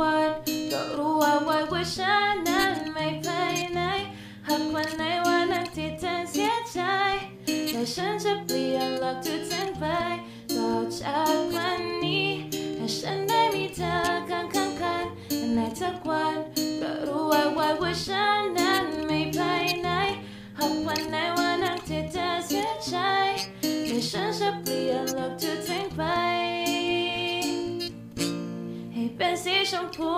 กวันก็รู้ว่าฉันนั้นไม่ภายในหากวันไหนวันนั้นที่เธอเสียใจแต่ฉันจะเปลี่ยนหลักทุกทิ้งไปต่อจากวันนี้ให้ฉันได้มีเธอข้างกันในทุกวันก็รู้ว่าฉันนั้นไม่ภายในหากวันไหนวันนั้นที่เธอเสียใจแต่ฉันจะเปลี่ยนหลักทุกทิ้งไปให้เป็นสีชมพู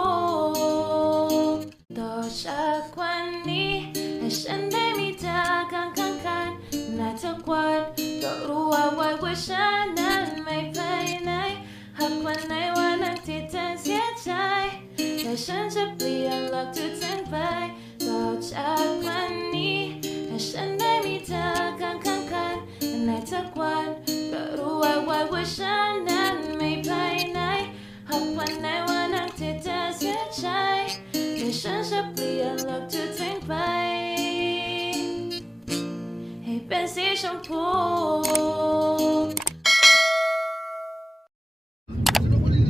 ต่อจากวันนี้ให้ฉันได้มีเธอข้างกันในทุกวันก็รู้ว่าฉันนั้นไม่ภายในหากวันไหนวันนั้นที่เธอเสียใจแต่ฉันจะเปลี่ยนหลักทุกทิ้งไปต่อจากวันนี้ให้ฉันได้มีเธอข้างกันในทุกวันก็รู้ว่าฉันนั้นไม่ภายในหากวันไหนวันนั้นที่เธอเสียใจแต่ฉันจะเปลี่ยนหลักทุกทิ้งไปให้เป็นสีชมพู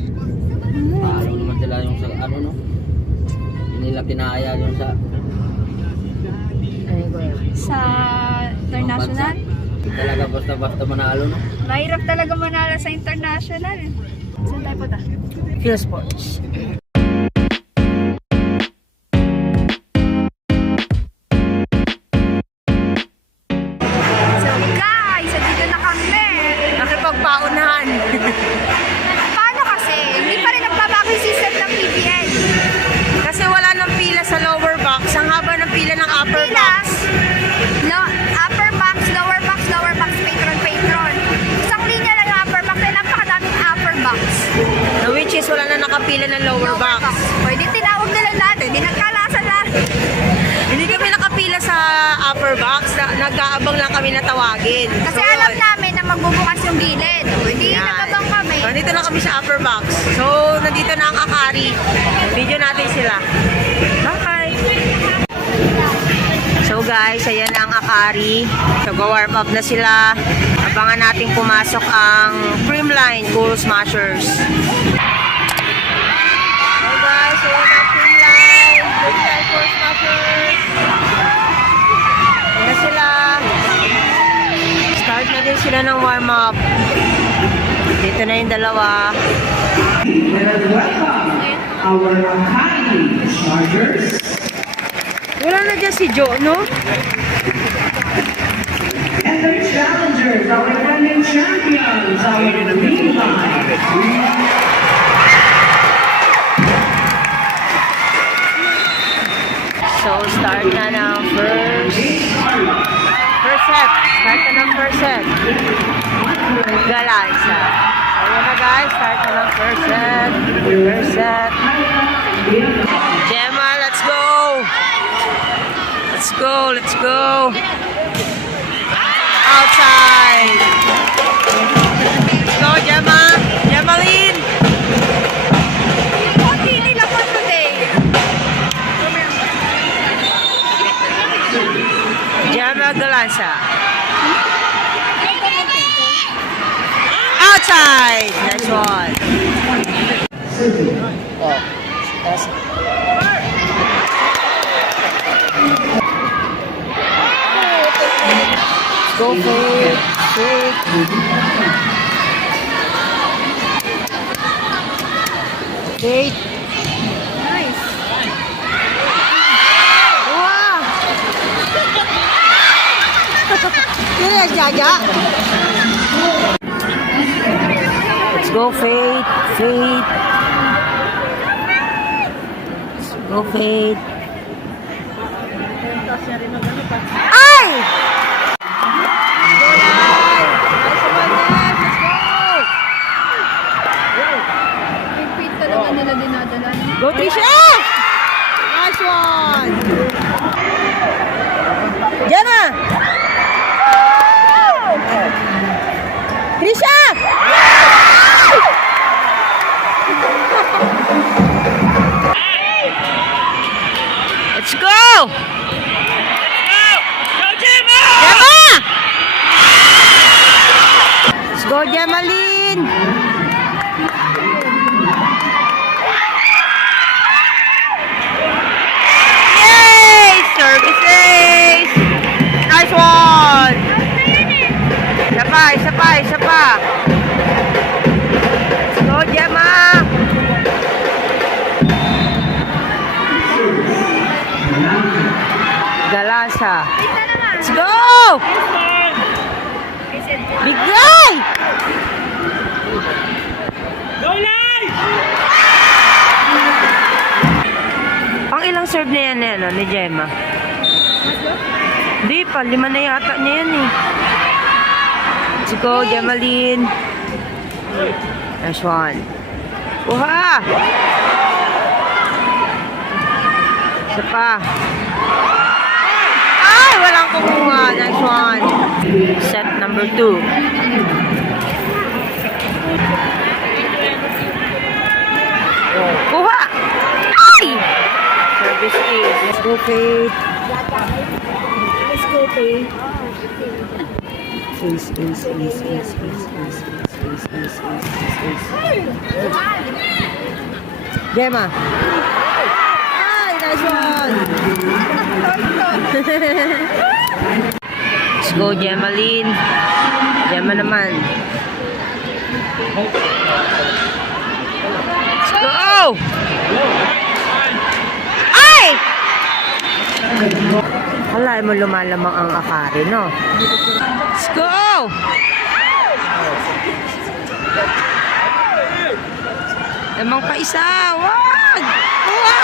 Ano naman sila yung sa ano no? Hindi nila kinaya yung sa Sa international? talaga basta-basta manalo no? Mahirap talaga manalo sa international. Saan tayo punta? Phil Sports. So guys, dito na kami. Nakipagpaunahan. Paano kasi? Hindi pa rin nagbabago yung system ng PBL. Kasi wala nang pila sa lower box. Ang haba ng pila ng upper box. No, upper box, lower box, patron. Isang linya lang yung upper box. Ay napakadaming upper box. Na which is wala na nakapila ng lower box. Pwede tinawag nila natin. Hindi nagkalasan na. Hindi kami nakapila sa upper box. Nag-aabang lang kami na tawagin. Kasi So, alam yun. namin na magbubukas yung gilid. Hindi Yan. nagabang kami. So, nandito na kami sa upper box. So, nandito na ang Akari. Video natin sila. Bye! So guys, ayan na ang Akari. So, go-warm up na sila. Abangan natin pumasok ang Creamline Cool Smashers. So guys, ayan ang Creamline Cool Smashers. Ayan na sila. Start na din sila ng warm up. Dito na yung dalawa. Let us welcome our Akari Chargers. Wala na dyan si Joe, no? And the challengers, our defending champions, our green line. So, start na ng first set. Start na ng first set. Galanza. Ayan na guys, start na ng first set. First set. Gemma, let's go! Let's go, let's go! Outside! Let's go, Gemma! Gemmaline! Konti nila pa today. Gemma Galanza. Outside! Nice one. Oh, that's go fake, fake. Fake. Nice. Wow! Kaya Jaja. Let's go fade, fade. Let's go fade. Ay! Go live! Nice one, Nef. Let's go! Repeat talaga nila dinadala. Go Trisha! Nice one! Gemma! Trisha! Let's go! Gemma! Let's go, Gemmaline! Isa pa. Let's go, Gemma. Galasa. Let's go! Bigay! Pang ilang serve na yan ni Gemma? Di pa, 5 na yata niya yan eh. Let's go, Gemaline. Nice one. Kuha! Isa pa. Ay, walang kumuha. Nice one. Set number 2. Kuha! Ay! Service ace. Let's go, Faith. Let's go, Faith. Ace. Gemma. Ay, nice one. Let's go, Gemaline. Gemma naman. Let's go! Ay! Wala mo lumalamang ang akari, no? Let's go! Lamang pa isa. Wag! Kuha!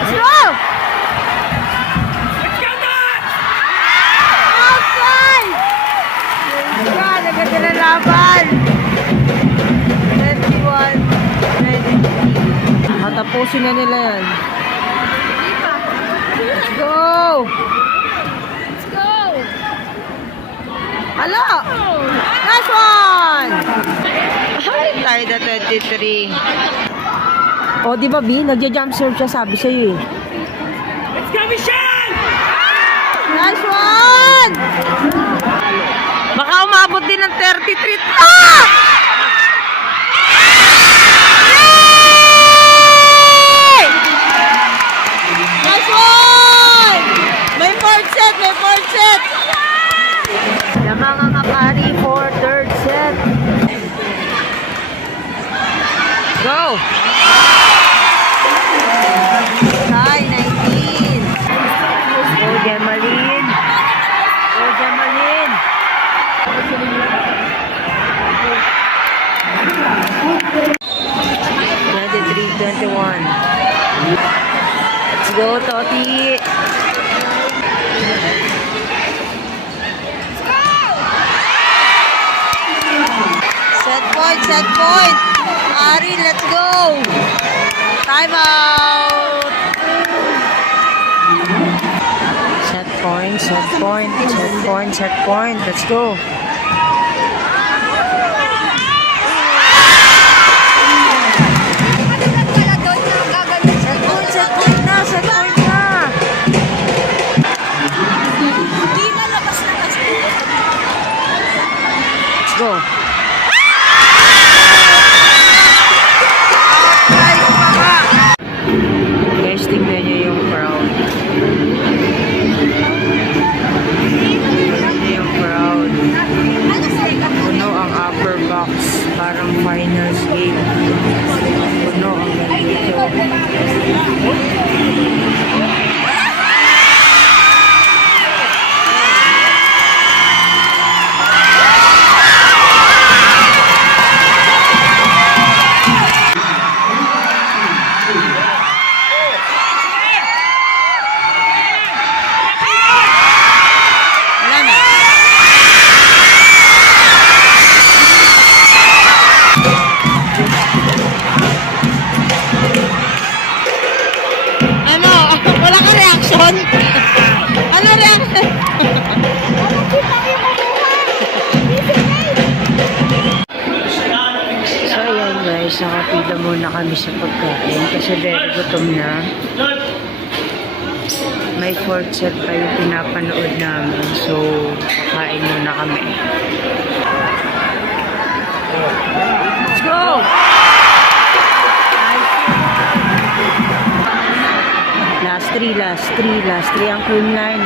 Let's go! Outside! God, agad na laban. 21-93. Matapusin na nila yan. Let's go! Hala! Nice one! Ay, tayo na 23. O, di ba, B? Nagja-jump serve siya, sabi sa'yo eh. Let's go, Michelle! Nice one! Baka umabot din ng 33. Ah! Yay! Nice one! May fourth set! Lamang ang akari for third set. Go! Hi, 19. Go, Gemaline. 23-21. Let's go, Toti. Set point. Ari, let's go. Time out. Set point. Let's go. Set point na. Let's go. Guys, tingnan nyo yung crowd. Puno ang upper box. Parang finals game. Puno ang nandito. Nakapila muna kami sa pagkain kasi very gutom na. May fourth set pa yung pinapanood namin, so kakain muna kami. Let's go! Last three ang cream line.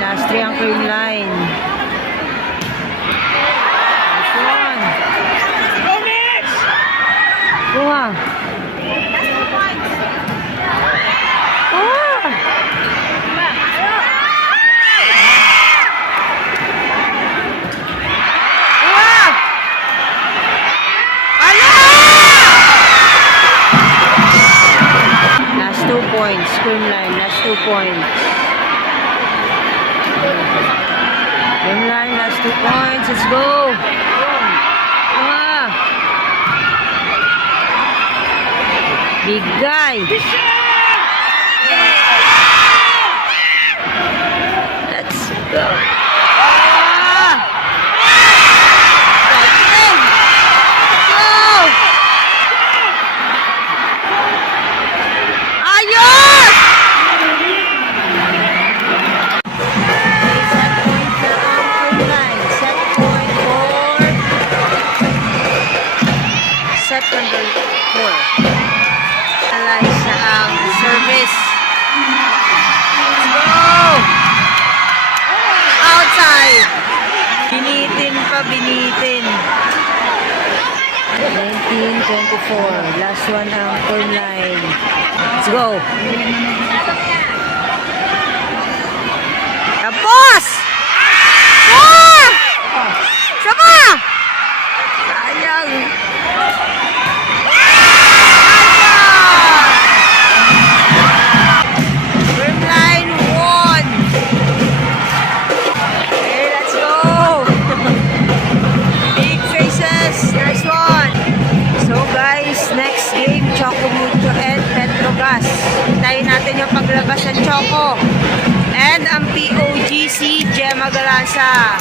points. Creamline, last 2 points. Creamline, last 2 points. Let's go! Ah! Big guy! Let's go! Ah! Galing! Go! Ayos! Set number 4. Analyze na ang service. Let's go! Outside! Binitin pa, binitin. 19-24. Last one ang turn line. Let's go! Tapos! Ah! Sama! Sayang! Creamline won! Okay, let's go! Big faces! Nice one! So guys, next game, Choco Mucho and Petrogas. Hintayin natin yung paglabas ng Choco. And ang POG si Gemma Galasa.